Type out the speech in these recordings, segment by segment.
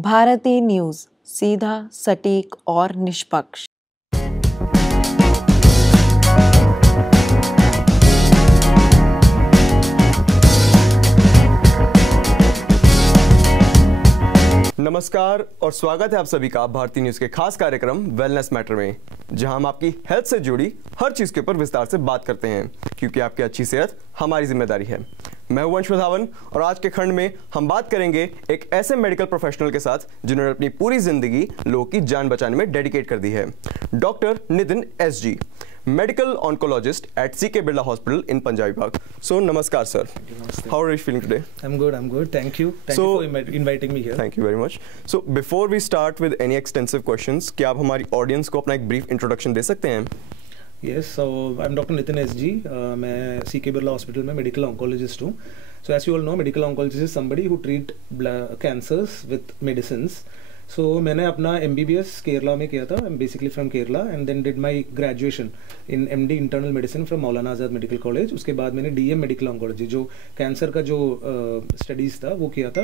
Bharti news, सीधा, सटीक और निष्पक्ष। नमस्कार और स्वागत है आप सभी का भारती न्यूज़ के खास कार्यक्रम वेलनेस मैटर में, जहां हम आपकी हेल्थ से जुड़ी हर चीज़ के ऊपर विस्तार से बात करते हैं, क्योंकि आपकी अच्छी सेहत हमारी जिम्मेदारी है। मैं हूं वंश वधावन और आज के खंड में हम बात करेंगे एक ऐसे मेडिकल प्रोफेशनल के साथ जिन्होंने अपनी पूरी जिंदगी लोगों की जान बचाने में डेडिकेट कर दी है। Doctor Nitin SG, medical oncologist at CK Birla Hospital in Punjabi Bagh. So, namaskar, sir. Namaste. How are you feeling today? I'm good. Thank you. Thank you for inviting me here. Thank you very much. So, before we start with any extensive questions, क्या आप हमारी audience को अपना एक brief introduction दे सकते हैं? Yes, so I'm Dr. Nitin SG. मैं CK Birla Hospital में medical oncologist हूँ. So as you all know, medical oncologist is somebody who treat cancers with medicines. So मैंने अपना MBBS केरला में किया था. I'm basically from Kerala and then did my graduation in MD internal medicine from Maulana Azad Medical College. उसके बाद मैंने DM medical oncology जो cancer का जो स्टडीज था वो किया था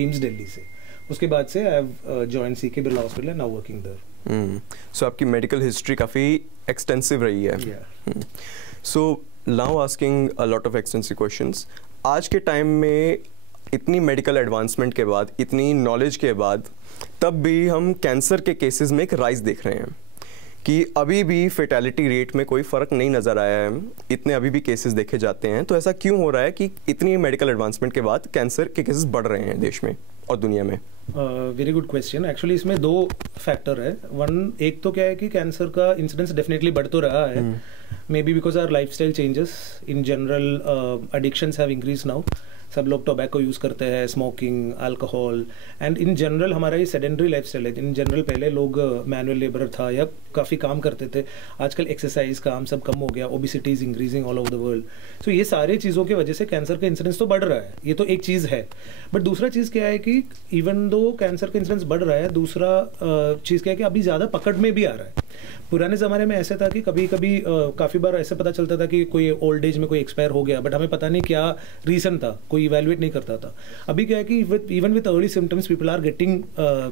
एम्स दिल्ली से. उसके बाद से I have joined CK Birla Hospital and now working there. So आपकी मेडिकल हिस्ट्री काफ़ी एक्सटेंसिव रही है. So now asking a lot of extensive questions. आज के टाइम में इतनी मेडिकल एडवांसमेंट के बाद, इतनी नॉलेज के बाद, तब भी हम कैंसर के केसेस में एक राइज देख रहे हैं कि अभी भी फेटैलिटी रेट में कोई फ़र्क नहीं नज़र आया है. इतने अभी भी केसेस देखे जाते हैं. तो ऐसा क्यों हो रहा है कि इतनी मेडिकल एडवांसमेंट के बाद कैंसर के केसेस बढ़ रहे हैं देश में और दुनिया में? Very good question. एक्चुअली इसमें दो फैक्टर है. एक तो क्या है कि कैंसर का इंसिडेंस डेफिनेटली बढ़ तो रहा है, may be because our lifestyle changes. In general addictions have increase now. सब लोग टोबैको यूज़ करते हैं, smoking, alcohol, and in general हमारा ये सेडेंटरी लाइफस्टाइल है. इन जनरल पहले लोग मैनुअल लेबर था या काफ़ी काम करते थे. आजकल एक्सरसाइज काम सब कम हो गया. Obesity is increasing all over the world. So ये सारी चीज़ों की वजह से कैंसर का इंसिडेंस तो बढ़ रहा है. ये तो एक चीज़ है. बट दूसरा चीज़ क्या है कि इवन दो कैंसर का इंसिडेंस बढ़ रहा है, दूसरा चीज़ क्या है कि अभी ज़्यादा पकड़ में भी आ रहा है. पुराने ज़माने में ऐसा था कि कभी कभी काफ़ी बार ऐसा पता चलता था कि कोई ओल्ड एज में कोई एक्सपायर हो गया, बट हमें पता नहीं क्या रीज़न था, कोई इवैल्यूएट नहीं करता था. अभी क्या है कि even with early symptoms people are getting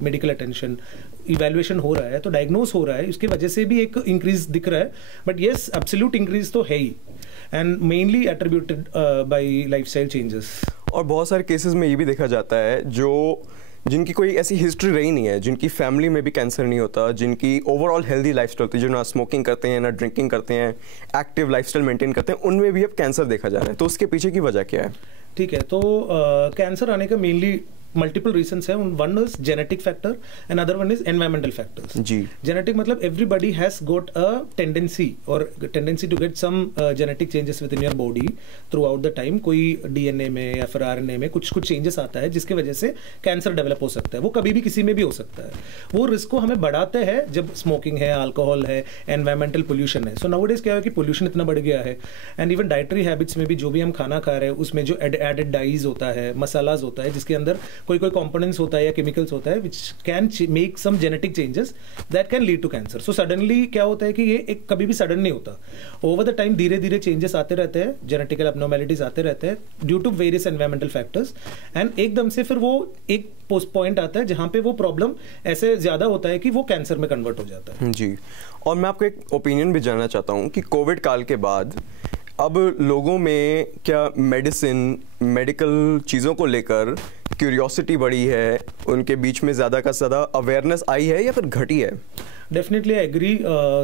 medical attention, evaluation हो रहा है, तो डायग्नोज हो रहा है. इसकी वजह से भी एक इंक्रीज दिख रहा है. बट येस, एब्सोल्यूट इंक्रीज तो है ही, and mainly attributed by lifestyle changes. और बहुत सारे केसेस में ये भी देखा जाता है जिनकी कोई ऐसी हिस्ट्री रही नहीं है, जिनकी फैमिली में भी कैंसर नहीं होता, जिनकी ओवरऑल हेल्दी लाइफस्टाइल होती है, जो ना स्मोकिंग करते हैं, ना ड्रिंकिंग करते हैं, एक्टिव लाइफस्टाइल मेंटेन करते हैं, उनमें भी अब कैंसर देखा जा रहा है. तो उसके पीछे की वजह क्या है? ठीक है, तो कैंसर आने का मेनली मल्टीपल रीजंस है. One is genetic factor and other one is environmental factors. जी. जेनेटिक मतलब everybody has got a tendency to get some genetic changes within your body throughout the time. कोई DNA में या फिर RNA में कुछ changes आता है जिसकी वजह से कैंसर डेवलप हो सकता है. वो कभी भी किसी में भी हो सकता है. वो रिस्क को हमें बढ़ाते हैं जब स्मोकिंग है, अल्कोहल है, एनवायरमेंटल पोल्यूशन है. सो नाउअडेज क्या है कि पोल्यूशन इतना बढ़ गया है, एंड इवन डाइटरी हैबिट्स में भी जो भी हम खाना खा रहे हैं उसमें जो एडेड डाइज होता है, मसालाज होता है, जिसके अंदर कोई कंपोनेंट्स होता है या केमिकल्स होता है which can make some genetic changes that can lead to cancer. So suddenly क्या होता है कि ये एक कभी भी सडन नहीं होता. ओवर द टाइम धीरे धीरे चेंजेस आते रहते हैं, जेनेटिकल एब्नॉर्मैलिटीज आते रहते हैं due to various environmental factors, and एकदम से फिर वो एक पॉइंट आता है जहां पे वो प्रॉब्लम ऐसे ज्यादा होता है कि वो कैंसर में कन्वर्ट हो जाता है. जी. और मैं आपको एक ओपिनियन भी जानना चाहता हूं कि कोविड काल के बाद अब लोगों में क्या मेडिकल चीज़ों को लेकर क्यूरियोसिटी बढ़ी है, उनके बीच में ज़्यादा का ज़्यादा अवेयरनेस आई है या फिर घटी है? Definitely I agree.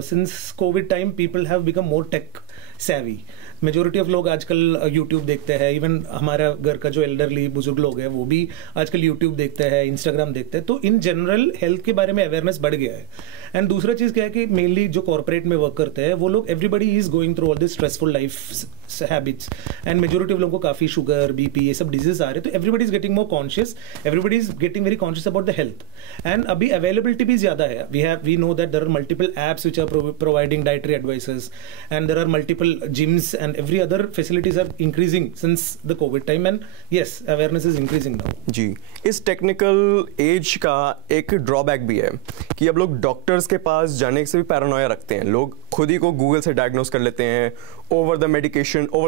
Since COVID time, people have become more tech savvy. Majority of लोग आजकल यूट्यूब देखते हैं. इवन हमारा घर का जो एल्डरली बुजुर्ग लोग हैं वो भी आजकल यूट्यूब देखते हैं, इंस्टाग्राम देखते हैं. तो इन जनरल हेल्थ के बारे में अवेयरनेस बढ़ गया है. एंड दूसरा चीज़ क्या है कि मेनली जो कॉर्पोरेट में वर्क करते हैं वो लोग, everybody is going through all this stressful life habits, and majority of लोगों को काफ़ी शुगर, बीपी, ये सब डिजीज आ रहे हैं. तो everybody is getting more conscious, everybody is getting very conscious about the health. And अभी अवेलेबिलिटी भी ज़्यादा है. We know that there are multiple apps which are providing dietary advices, and there are multiple gyms and every other facilities are increasing since the COVID time, and yes, awareness is increasing now. जी. इस technical as का एक drawback भी है कि अब लोग doctors के पास जाने से भी पैरानोया रखते हैं. लोग खुद ही को गूगल से डायग्नोस कर लेते हैं, over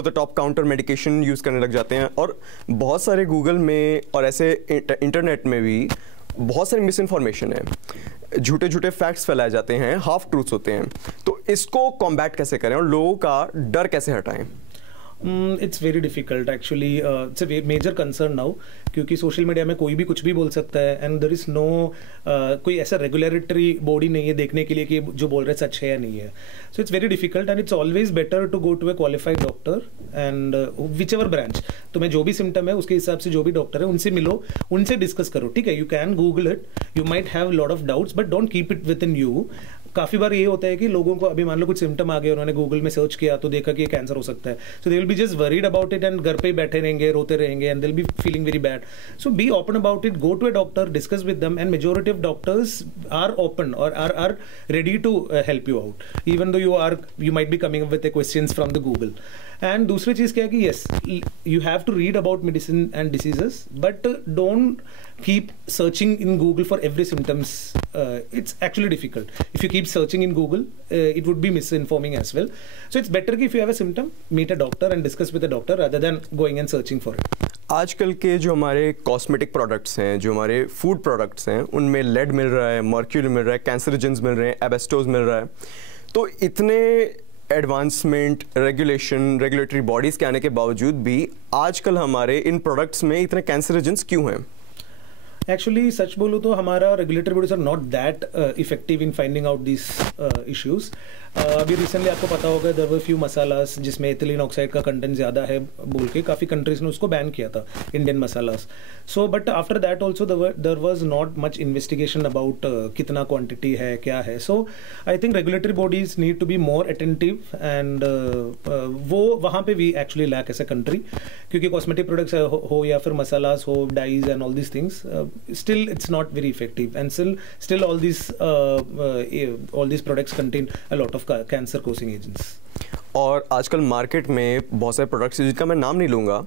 the top counter medication use करने लग जाते हैं. और बहुत सारे गूगल में और ऐसे इंटरनेट में भी बहुत सारी मिस इन्फॉर्मेशन है, झूठे झूठे फैक्ट्स फैलाए जाते हैं, हाफ ट्रूथ्स होते हैं, तो इसको कॉम्बैट कैसे करें और लोगों का डर कैसे हटाएं? It's very difficult actually. It's a major concern now क्योंकि सोशल मीडिया में कोई भी कुछ भी बोल सकता है एंड देयर इज नो कोई ऐसा रेगुलेटरी बॉडी नहीं है देखने के लिए कि जो बोल रहे सच है या नहीं है. So it's very difficult and it's always better to go to a qualified doctor and whichever branch. तुम्हें जो भी सिम्टम है उसके हिसाब से जो भी डॉक्टर है उनसे मिलो, उनसे डिस्कस करो. ठीक है, you can Google it, you might have lot of doubts but don't keep it with in you. काफ़ी बार ये होता है कि लोगों को अभी मान लो कुछ सिम्टम आ गए, उन्होंने गूगल में सर्च किया तो देखा कि ये कैंसर हो सकता है, so they will be just worried about it and घर पे ही बैठे रहेंगे, रोते रहेंगे and they will be feeling very bad. So be open about it, go to a doctor, discuss with them and majority of doctors are open or are ready to help you out even though you might be coming up with questions from the Google. And दूसरी चीज़ क्या है कि yes you have to read about medicine and diseases but don't keep searching in Google for every symptoms. It's actually difficult. If you keep searching in Google, it would be misinforming as well. So it's better if you have a symptom, meet a doctor and discuss with a doctor rather than going and searching for it. आजकल के जो हमारे cosmetic products हैं, जो हमारे food products हैं, उनमें lead मिल रहा है, मर्क्यूरी मिल रहा है, कैंसरोजेंस मिल रहे हैं, एबेस्टोज मिल रहा है. तो इतने एडवांसमेंट, रेगुलेटरी बॉडीज़ के आने के बावजूद भी आजकल हमारे इन प्रोडक्ट्स में इतने कैंसरोजेंस क्यों हैं? एक्चुअली सच बोलूँ तो हमारा regulatory bodies are not that effective in finding out this issues. अभी रिसेंटली आपको पता होगा देयर वर फ्यू मसालास जिसमें एथिलीन ऑक्साइड का कंटेंट ज़्यादा है बोल के काफ़ी कंट्रीज ने उसको बैन किया था, Indian masalas. So but after that also there was not much investigation about कितना क्वांटिटी है, क्या है. So I think regulatory bodies need to be more attentive and वो वहाँ पे we actually lack as a country क्योंकि कॉस्मेटिक प्रोडक्ट्स हो या फिर मसालास हो, dyes and all these things, still it's not very effective and still all these products contain a lot of cancer causing agents. और आजकल मार्केट में बहुत सारे प्रोडक्ट्स हैं जिनका मैं नाम नहीं लूँगा,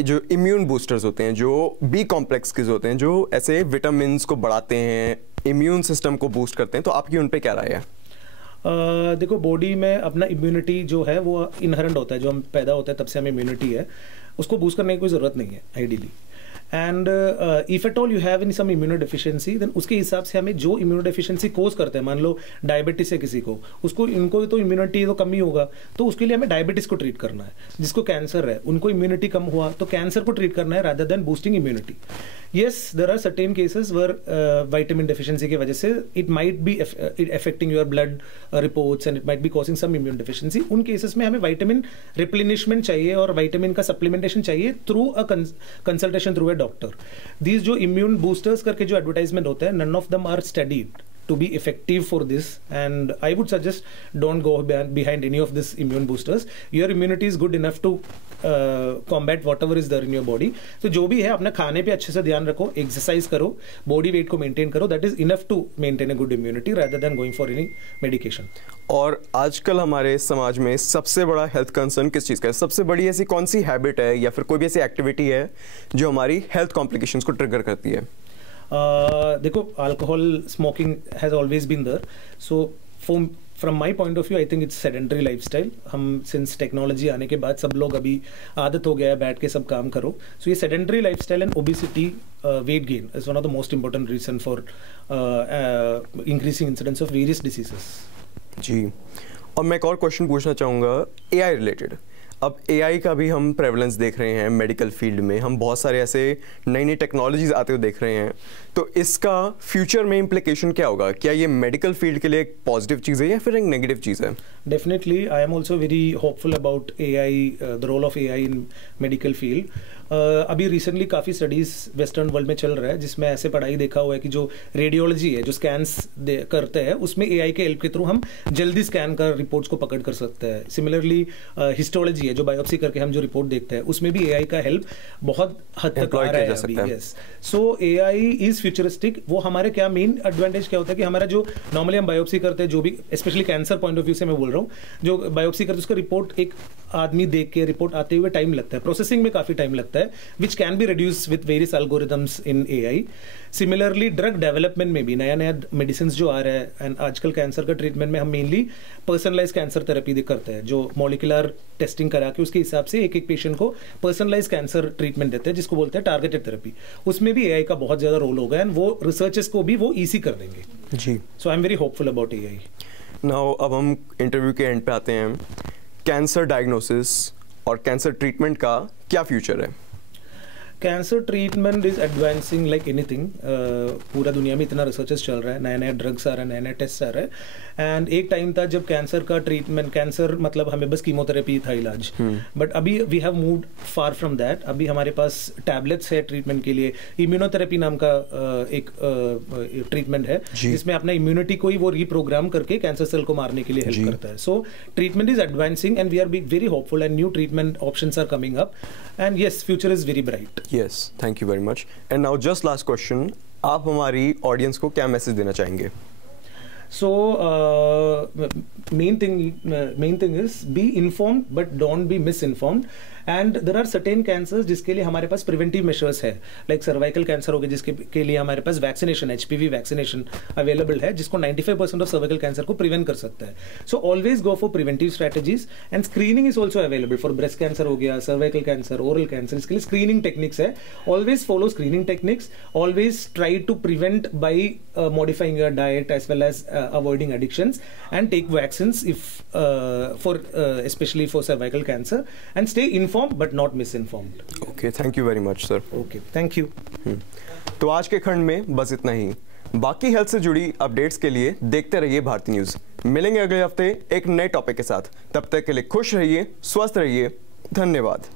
जो इम्यून बूस्टर्स होते हैं, जो बी कॉम्प्लेक्स के होते हैं, जो ऐसे विटामिन्स को बढ़ाते हैं, इम्यून सिस्टम को बूस्ट करते हैं, तो आपकी उन पे क्या राय है? देखो बॉडी में अपना इम्यूनिटी जो है वो इनहेरेंट होता है, जो हम पैदा होता है तब से हमें इम्यूनिटी है, उसको बूस्ट करने की कोई ज़रूरत नहीं है ideally. And if at all you have in some immunodeficiency then उसके हिसाब से हमें जो इम्यूनोडेफिशिएंसी कोज करते हैं, मान लो डायबिटीज है किसी को, उसको इनको तो इम्यूनिटी तो कम ही होगा, तो उसके लिए हमें डायबिटीज को ट्रीट करना है. जिसको कैंसर है उनको इम्यूनिटी कम हुआ तो कैंसर को ट्रीट करना है rather than boosting immunity. Yes there are certain cases where vitamin deficiency की वजह से it might be affecting your blood reports and it might be causing some immune deficiency. उन केसेस में हमें विटामिन रिप्लेनिशमेंट चाहिए और विटामिन का supplementation चाहिए through a consultation through doctor. These जो immune boosters करके जो advertisement होता है, none of them are studied to be effective for this, and I would suggest don't go behind any of this immune boosters. Your immunity is good enough to combat whatever is there in your body. So जो भी है अपने खाने पे अच्छे से ध्यान रखो, exercise करो, body weight को maintain करो, that is enough to maintain a good immunity rather than going for any medication. और आजकल हमारे समाज में सबसे बड़ा हेल्थ कंसर्न किस चीज़ का है? सबसे बड़ी ऐसी कौन सी हैबिट है या फिर कोई भी ऐसी एक्टिविटी है जो हमारी हेल्थ कॉम्प्लिकेशंस को ट्रिगर करती है? देखो alcohol smoking has always been there. So from my point of view I think it's sedentary lifestyle. हम सिंस टेक्नोलॉजी आने के बाद सब लोग अभी आदत हो गया है बैठ के सब काम करो. सो ये sedentary lifestyle and obesity, weight gain is one of the most important reason for increasing incidence of various diseases. जी, और मैं एक और क्वेश्चन पूछना चाहूँगा एआई रिलेटेड. अब एआई का भी हम प्रेवलेंस देख रहे हैं मेडिकल फील्ड में, हम बहुत सारे ऐसे नई नई टेक्नोलॉजीज आते हुए देख रहे हैं, तो इसका फ्यूचर में इम्प्लीकेशन क्या होगा? क्या ये मेडिकल फील्ड के लिए एक पॉजिटिव चीज़ है या फिर एक नेगेटिव चीज़ है? Definitely I am also very hopeful about AI, the role of AI in medical field. अभी रिसेंटली काफ़ी स्टडीज़ वेस्टर्न वर्ल्ड में चल रहा है जिसमें ऐसे पढ़ाई देखा हुआ है कि जो रेडियोलॉजी है, जो स्कैन्स करते हैं, उसमें एआई के हेल्प के थ्रू हम जल्दी स्कैन कर रिपोर्ट्स को पकड़ कर सकते हैं. सिमिलरली हिस्टोलॉजी है, जो बायोप्सी करके हम जो रिपोर्ट देखते हैं, उसमें भी एआई का हेल्प बहुत हद तक आ रहा है अभी. Yes, so AI is futuristic. वो हमारे क्या मेन एडवांटेज क्या होता है कि हमारा जो नॉर्मली हम बायोप्सी करते हैं, जो भी specially cancer point of view से मैं बोल रहा रहा हूँ, जो बायोप्सी करते उसका रिपोर्ट एक आदमी देख के रिपोर्ट आते हुए टाइम लगता है, प्रोसेसिंग में काफी टाइम लगता है, which can be reduce with various algorithms in AI. Similarly drug development में भी नया नया मेडिसिन जो आ रहा है, एंड आजकल कैंसर का ट्रीटमेंट में हम मेनली पर्सनलाइज कैंसर थेरेपी करते हैं, जो मॉलिकुलर टेस्टिंग करा के उसके हिसाब से एक एक पेशेंट को पर्सनलाइज कैंसर ट्रीटमेंट देते हैं, जिसको बोलते हैं टारगेटेड थेरेपी। उसमें भी एआई का बहुत ज्यादा रोल होगा, एंड वो रिसर्चर्स को भी वो ईजी कर देंगे जी। So I am very hopeful about AI. Now अब हम इंटरव्यू के एंड पे आते हैं। कैंसर डायग्नोसिस और कैंसर ट्रीटमेंट का क्या फ्यूचर है? Cancer treatment is advancing like anything. पूरा दुनिया में इतना रिसर्चेस चल रहा है, नया नया ड्रग्स आ रहा है, नया नया टेस्ट आ रहा है। एंड एक टाइम था जब कैंसर का ट्रीटमेंट, कैंसर मतलब हमें बस कीमोथेरेपी था इलाज, बट अभी we have moved far from that. अभी हमारे पास टैबलेट्स है ट्रीटमेंट के लिए। इम्यूनोथेरेपी नाम का एक ट्रीटमेंट है, जिसमें अपना इम्यूनिटी को ही वो रीप्रोग्राम करके कैंसर सेल को मारने के लिए हेल्प करता है। So treatment is advancing and we are being very hopeful, and new treatment options are coming up, and yes, future is very bright. Yes, thank you very much. And now just last question, आप हमारी audience को क्या message देना चाहेंगे? So main thing is be informed but don't be misinformed. And there are certain cancers जिसके लिए हमारे पास प्रिवेंटिव मेजर्स है, लाइक सर्वाइकल कैंसर हो गया, जिसके के लिए हमारे पास वैक्सीनेशन, HPV वैक्सीनेशन अवेलेबल है, जिसको 95% ऑफ सर्वाइकल कैंसर को प्रिवेंट कर सकता है। So always go for preventive strategies, and screening is also available for breast cancer हो गया, सर्वाइकल कैंसर, ओरल कैंसर, इसके लिए स्क्रीनिंग टेक्निक्स है। Always follow screening techniques, always try to prevent by modifying your diet as well as avoiding addictions, and take vaccines if for especially for cervical cancer, and stay informed but not misinformed. Okay, thank you very much sir. Okay, thank you. तो आज के खंड में बस इतना ही। बाकी health से जुड़ी अपडेट्स के लिए देखते रहिए भारती न्यूज। मिलेंगे अगले हफ्ते एक नए टॉपिक के साथ। तब तक के लिए खुश रहिए, स्वस्थ रहिए, धन्यवाद।